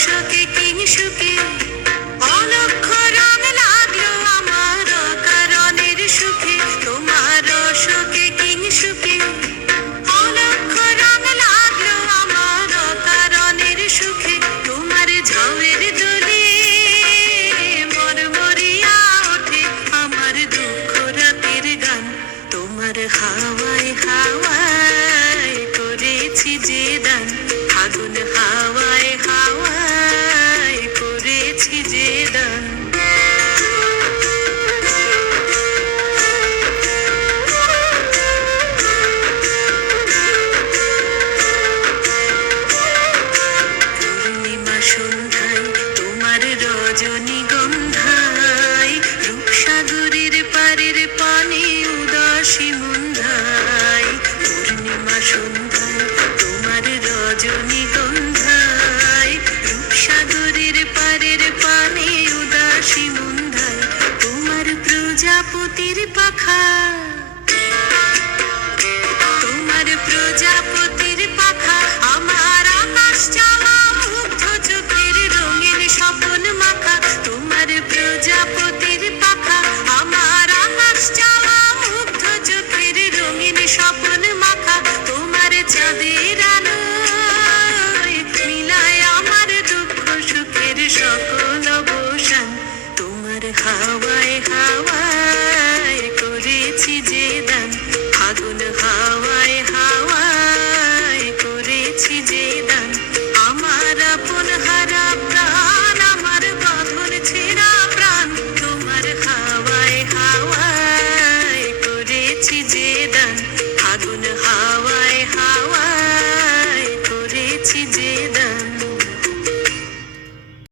সুখে কিংসুকে অলক্ষ রং লাগলো আমার কারণের সুখে, তোমার সুখে কিংসুকে অলক্ষ রং লাগলো আমার কারণের সুখে। তোমার ঝাউয়ের দোলে মরমরিয়া ওঠে আমার দুঃখ রাতের গান, তোমার হাওয়ায় হাওয়ায় করেছি যে দান, আগুন হাওয়ায় হাওয়ায় করেছি যে দান। পূর্ণিমা সন্ধ্যায় তোমার রজনী